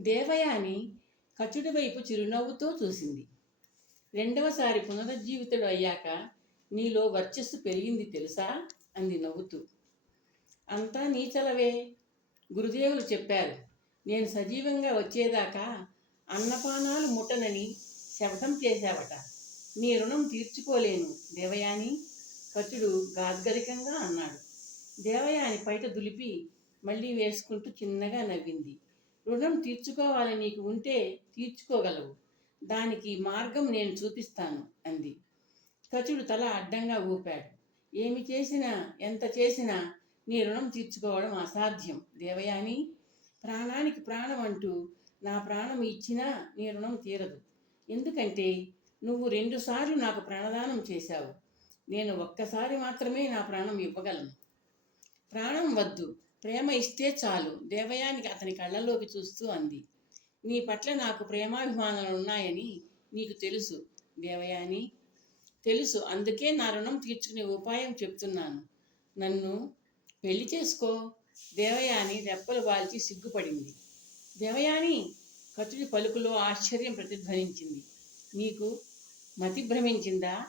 దేవయాని ఖచ్చుడి వైపు చిరునవ్వుతో చూసింది. రెండవసారి పునరుజ్జీవితుడు అయ్యాక నీలో వర్చస్సు పెరిగింది తెలుసా? అంది నవ్వుతూ. అంతా నీ చలవే గురుదేవులు చెప్పారు. నేను సజీవంగా వచ్చేదాకా అన్నపానాలు ముట్టనని శపథం చేశావట. నీ రుణం తీర్చుకోలేను దేవయాని కచుడు గాద్గరికంగా అన్నాడు. దేవయాని పైట దులిపి మళ్ళీ వేసుకుంటూ చిన్నగా నవ్వింది. రుణం తీర్చుకోవాలని నీకు ఉంటే తీర్చుకోగలవు. దానికి మార్గం నేను చూపిస్తాను అంది. కచుడు తల అడ్డంగా ఊపాడు. ఏమి చేసినా ఎంత చేసినా నీ రుణం తీర్చుకోవడం అసాధ్యం. దేవయాని ప్రాణానికి ప్రాణం అంటూ నా ప్రాణం ఇచ్చినా నీ రుణం తీరదు. ఎందుకంటే నువ్వు రెండుసార్లు నాకు ప్రాణదానం చేశావు. నేను ఒక్కసారి మాత్రమే నా ప్రాణం ఇవ్వగలను. ప్రాణం వద్దు. ప్రేమ ఇస్తే చాలు. దేవయానికి అతని కళ్ళలోకి చూస్తూ అంది. నీ పట్ల నాకు ప్రేమాభిమానాలు ఉన్నాయని నీకు తెలుసు. దేవయాని తెలుసు. అందుకే నా రుణం తీర్చుకునే ఉపాయం చెప్తున్నాను. నన్ను పెళ్ళి చేసుకో. దేవయాని రెప్పలు వాల్చి సిగ్గుపడింది. దేవయాని కతుడి పలుకులో ఆశ్చర్యం ప్రతిధ్వనించింది. నీకు మతి భ్రమించిందా?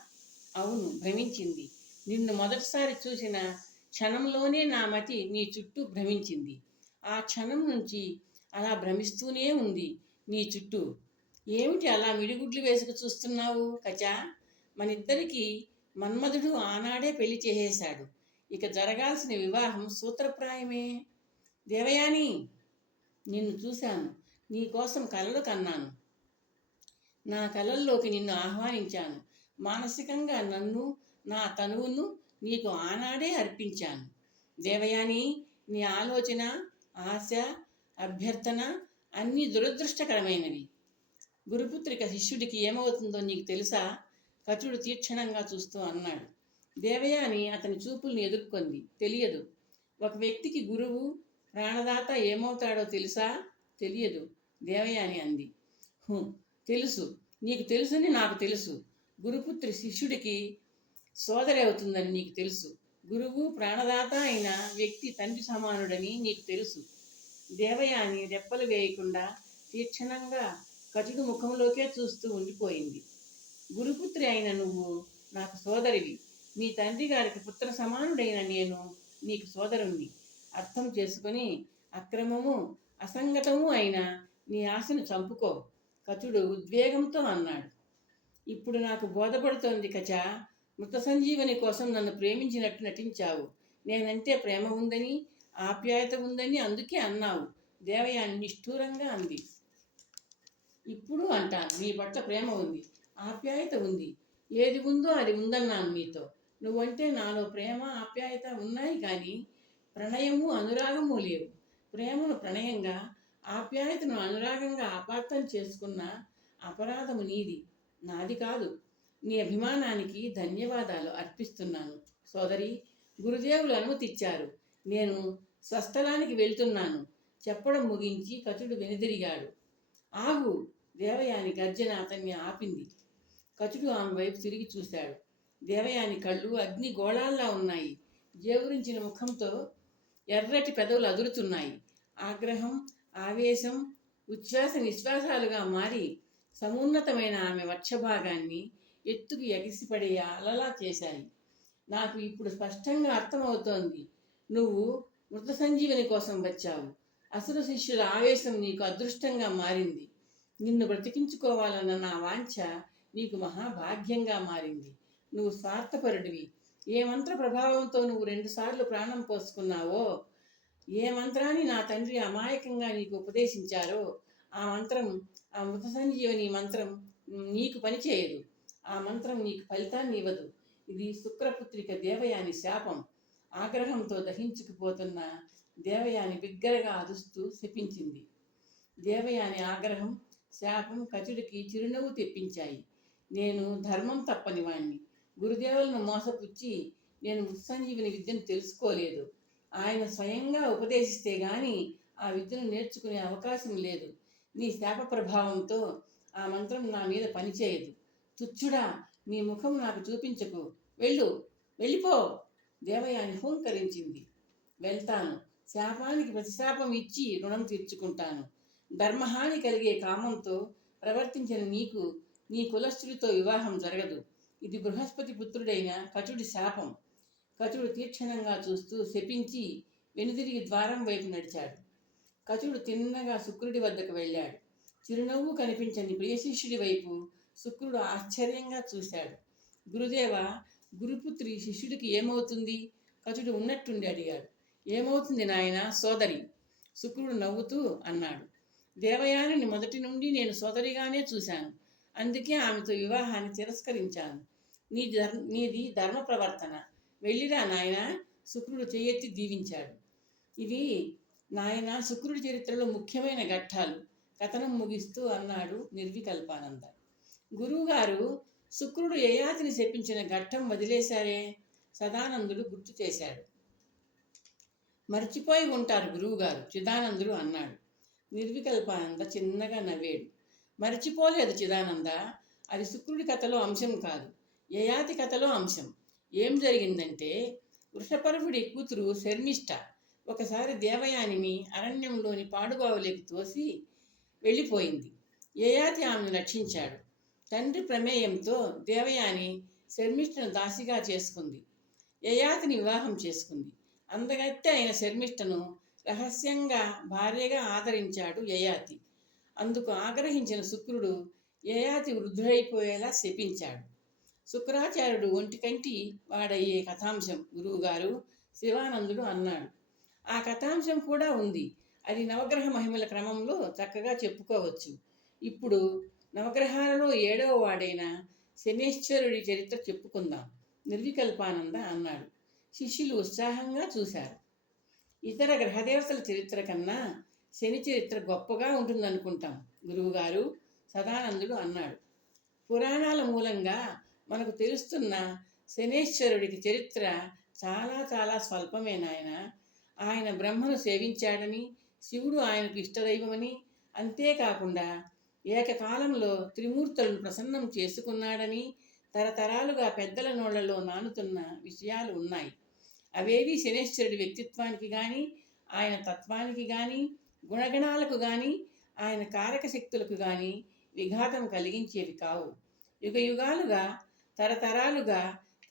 అవును భ్రమించింది. నిన్ను మొదటిసారి చూసిన క్షణంలోనే నా మతి నీ చుట్టూ భ్రమించింది. ఆ క్షణం నుంచి అలా భ్రమిస్తూనే ఉంది నీ చుట్టూ. ఏమిటి అలా మిడిగుడ్లు వేసుకు చూస్తున్నావు కచా? మనిద్దరికీ మన్మధుడు ఆనాడే పెళ్ళి చేసేశాడు. ఇక జరగాల్సిన వివాహం సూత్రప్రాయమే. దేవయాని నిన్ను చూశాను. నీకోసం కలలు కన్నాను. నా కలల్లోకి నిన్ను ఆహ్వానించాను. మానసికంగా నన్ను నా తనువును నీకు ఆనాడే అర్పించాను. దేవయాని నీ ఆలోచన ఆశ అభ్యర్థన అన్నీ దురదృష్టకరమైనవి. గురుపుత్రిక శిష్యుడికి ఏమవుతుందో నీకు తెలుసా? కచుడు తీక్షణంగా చూస్తూ అన్నాడు. దేవయాని అతని చూపుల్ని ఎదుర్కొంది. తెలియదు. ఒక వ్యక్తికి గురువు ప్రాణదాత ఏమవుతాడో తెలుసా? తెలియదు దేవయాని అంది. "హు, తెలుసు. నీకు తెలుసని నాకు తెలుసు. గురుపుత్రి శిష్యుడికి సోదరి అవుతుందని నీకు తెలుసు. గురువు ప్రాణదాత అయిన వ్యక్తి తండ్రి సమానుడని నీకు తెలుసు. దేవయాని రెప్పలు వేయకుండా తీక్షణంగా కటుడు ముఖంలోకే చూస్తూ ఉండిపోయింది. గురుపుత్రి అయిన నువ్వు నాకు సోదరివి. నీ తండ్రి గారికి పుత్ర సమానుడైన నేను నీకు సోదరుణ్ణి. అర్థం చేసుకొని అక్రమము అసంగతము అయిన నీ ఆశను చంపుకో కచుడు ఉద్వేగంతో అన్నాడు. ఇప్పుడు నాకు బోధపడుతోంది కచా మృత సంజీవని కోసం నన్ను ప్రేమించినట్టు నటించావు. నేనంటే ప్రేమ ఉందని ఆప్యాయత ఉందని అందుకే అన్నావు. దేవయాని నిష్ఠూరంగా అంది. ఇప్పుడు అంట నీ పట్ల ప్రేమ ఉంది ఆప్యాయత ఉంది. ఏది ఉందో అది ఉందన్నాను నీతో. నువ్వంటే నాలో ప్రేమ ఆప్యాయత ఉన్నాయి కానీ ప్రణయము అనురాగము లేవు. ప్రేమను ప్రణయంగా ఆప్యాయతను అనురాగంగా అపార్థం చేసుకున్న అపరాధము నీది. నాది కాదు. నీ అభిమానానికి ధన్యవాదాలు అర్పిస్తున్నాను. సోదరి గురుదేవులు అనుమతిచ్చారు. నేను స్వస్థలానికి వెళ్తున్నాను. చెప్పడం ముగించి కచుడు వెనుదిరిగాడు. ఆగు దేవయాని గర్జన అతన్ని ఆపింది. కచుడు ఆమె వైపు తిరిగి చూశాడు. దేవయాని కళ్ళు అగ్ని గోళాల్లా ఉన్నాయి. జేవురించిన ముఖంతో ఎర్రటి పెదవులు అదురుతున్నాయి. ఆగ్రహం ఆవేశం ఉచ్ఛ్వాస నిశ్వాసాలుగా మారి సమున్నతమైన ఆమె వక్షభాగాన్ని ఎత్తుకు ఎగిసిపడే అలలా చేశాయి. నాకు ఇప్పుడు స్పష్టంగా అర్థమవుతోంది. నువ్వు మృత సంజీవని కోసం వచ్చావు. అసురు శిష్యుల ఆవేశం నీకు అదృష్టంగా మారింది. నిన్ను బ్రతికించుకోవాలన్న నా వాంఛ నీకు మహాభాగ్యంగా మారింది. నువ్వు స్వార్థపరుడివి. ఏ మంత్ర ప్రభావంతో నువ్వు రెండుసార్లు ప్రాణం పోసుకున్నావో ఏ మంత్రాన్ని నా తండ్రి అమాయకంగా నీకు ఉపదేశించారో ఆ మంత్రం ఆ మృత సంజీవని మంత్రం నీకు పనిచేయదు. ఆ మంత్రం నీకు ఫలితాన్ని ఇవ్వదు. ఇది శుక్రపుత్రిక దేవయాని శాపం. ఆగ్రహంతో దహించుకుపోతున్న దేవయాని బిగ్గరగా అదుస్తూ శపించింది. దేవయాని ఆగ్రహం శాపం కచుడికి చిరునవ్వు తెప్పించాయి. నేను ధర్మం తప్పని వాణ్ణి. గురుదేవులను మోసపుచ్చి నేను ఉత్సంజీవిని విద్యను తెలుసుకోలేదు. ఆయన స్వయంగా ఉపదేశిస్తే గాని ఆ విద్యను నేర్చుకునే అవకాశం లేదు. నీ శాప ప్రభావంతో ఆ మంత్రం నా మీద పనిచేయదు. తుచ్చుడా నీ ముఖం నాకు చూపించకు. వెళ్ళు వెళ్ళిపో. దేవయాని హూంకరించింది. వెళ్తాను. శాపానికి ప్రతిశాపం ఇచ్చి రుణం తీర్చుకుంటాను. ధర్మహాని కలిగే కామంతో ప్రవర్తించిన నీకు నీ కులస్తుడితో వివాహం జరగదు. ఇది బృహస్పతి పుత్రుడైన కచుడి శాపం. కచుడు తీక్షణంగా చూస్తూ శపించి వెనుదిరిగి ద్వారం వైపు నడిచాడు. కచుడు తిన్నగా శుక్రుడి వద్దకు వెళ్ళాడు. చిరునవ్వు కనిపించని ప్రియశిష్యుడి వైపు శుక్రుడు ఆశ్చర్యంగా చూశాడు. గురుదేవ గురుపుత్రి శిష్యుడికి ఏమవుతుంది? కచుడు ఉన్నట్టుండి అడిగాడు. ఏమవుతుంది నాయన? సోదరి. శుక్రుడు నవ్వుతూ అన్నాడు. దేవయానిని మొదటి నుండి నేను సోదరిగానే చూశాను. అందుకే ఆమెతో వివాహాన్ని తిరస్కరించాను. నీ ధర్ నీది ధర్మ ప్రవర్తన. వెళ్ళిరా నాయన శుక్రుడు చేయెత్తి దీవించాడు. ఇవి నాయన శుక్రుడి చరిత్రలో ముఖ్యమైన ఘట్టాలు. కథనం ముగిస్తూ అన్నాడు నిర్వికల్పానంద. గురువుగారు శుక్రుడు యయాతిని శపించిన ఘట్టం వదిలేశారే సదానందుడు గుర్తు చేశాడు. మర్చిపోయి ఉంటారు గురువుగారు చిదానందుడు అన్నాడు. నిర్వికల్పానంద చిన్నగా నవ్వాడు. మర్చిపోలేదు చిదానంద అది శుక్రుడి కథలో అంశం కాదు యయాతి కథలో అంశం. ఏం జరిగిందంటే వృషపర్వుడి కూతురు శర్మిష్ట ఒకసారి దేవయానిని అరణ్యంలోని పాడుబావులోకి తోసి వెళ్ళిపోయింది. యయాతి ఆమెను రక్షించాడు. తండ్రి ప్రమేయంతో దేవయాని శర్మిష్టను దాసిగా చేసుకుంది. యయాతిని వివాహం చేసుకుంది. అందగత్తె అయిన శర్మిష్టను రహస్యంగా భార్యగా ఆదరించాడు యయాతి. అందుకు ఆగ్రహించిన శుక్రుడు యయాతి వృద్ధుడైపోయేలా శపించాడు. శుక్రాచార్యుడు ఒంటికంటి వాడయ్యే కథాంశం గురువుగారు శివానందుడు అన్నాడు. ఆ కథాంశం కూడా ఉంది. అది నవగ్రహ మహిమల క్రమంలో చక్కగా చెప్పుకోవచ్చు. ఇప్పుడు నవగ్రహాలలో ఏడవ వాడైన శనేశ్వరుడి చరిత్ర చెప్పుకుందాం. నిర్వికల్పానంద అన్నాడు. శిష్యులు ఉత్సాహంగా చూశారు. ఇతర గ్రహదేవతల చరిత్ర కన్నా శని చరిత్ర గొప్పగా ఉంటుందనుకుంటాం గురువుగారు సదానందుడు అన్నాడు. పురాణాల మూలంగా మనకు తెలుస్తున్న శనేశ్వరుడికి చరిత్ర చాలా చాలా స్వల్పమే నాయన. ఆయన బ్రహ్మను సేవించాడని శివుడు ఆయనకు ఇష్టదైవమని అంతేకాకుండా ఏకకాలంలో త్రిమూర్తులను ప్రసన్నం చేసుకున్నాడని తరతరాలుగా పెద్దల నోళ్ళలో నానుతున్న విషయాలు ఉన్నాయి. అవేవి శనేశ్వరుడి వ్యక్తిత్వానికి కానీ ఆయన తత్వానికి కానీ గుణగణాలకు కానీ ఆయన కారక శక్తులకు కానీ విఘాతం కలిగించేవి కావు. యుగ యుగాలుగా తరతరాలుగా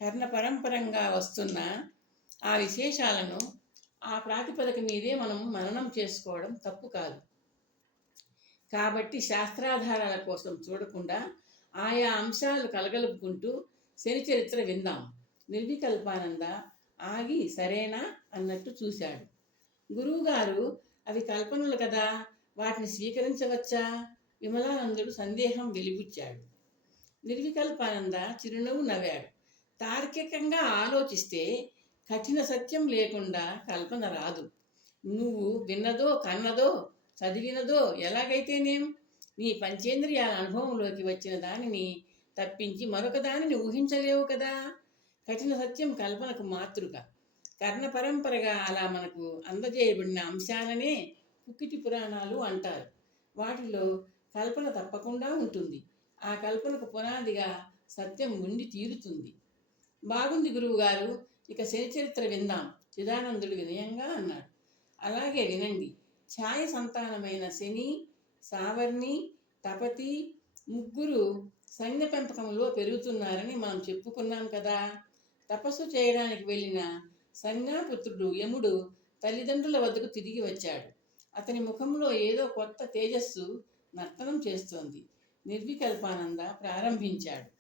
కర్ణ పరంపరంగా వస్తున్న ఆ విశేషాలను ఆ ప్రాతిపదిక మీదే మనం మననం చేసుకోవడం తప్పు కాదు. కాబట్టి శాస్త్రాధారాల కోసం చూడకుండా ఆయా అంశాలు కలగలుపుకుంటూ శని చరిత్ర విందాం. నిర్వికల్పానంద ఆగి సరేనా అన్నట్టు చూశాడు. గురువుగారు అవి కల్పనలు కదా వాటిని స్వీకరించవచ్చా? విమలానందుడు సందేహం వెలిబుచ్చాడు. నిర్వికల్పానంద చిరునవ్వు నవ్వాడు. తార్కికంగా ఆలోచిస్తే కఠిన సత్యం లేకుండా కల్పన రాదు. నువ్వు విన్నదో కన్నదో చదివినదో ఎలాగైతేనేం? నీ పంచేంద్రియాల అనుభవంలోకి వచ్చిన దానిని తప్పించి మరొక దానిని ఊహించలేవు కదా? కఠిన సత్యం కల్పనకు మాతృక. కర్ణ పరంపరగా అలా మనకు అందజేయబడిన అంశాలనే కుక్కిటి పురాణాలు అంటారు. వాటిలో కల్పన తప్పకుండా ఉంటుంది. ఆ కల్పనకు పునాదిగా సత్యం ఉండి తీరుతుంది. బాగుంది గురువుగారు ఇక శనిచరిత్ర విందాం. చిదానందుడు వినయంగా అన్నాడు. అలాగే వినండి. ఛాయ సంతానమైన శని సావర్ణి తపతి ముగ్గురు సైన్య పెంపకంలో పెరుగుతున్నారని మనం చెప్పుకున్నాం కదా. తపస్సు చేయడానికి వెళ్ళిన సంజ్ఞాపుత్రుడు యముడు తల్లిదండ్రుల వద్దకు తిరిగి వచ్చాడు. అతని ముఖంలో ఏదో కొత్త తేజస్సు నర్తనం చేస్తోంది. నిర్వికల్పానంద ప్రారంభించాడు.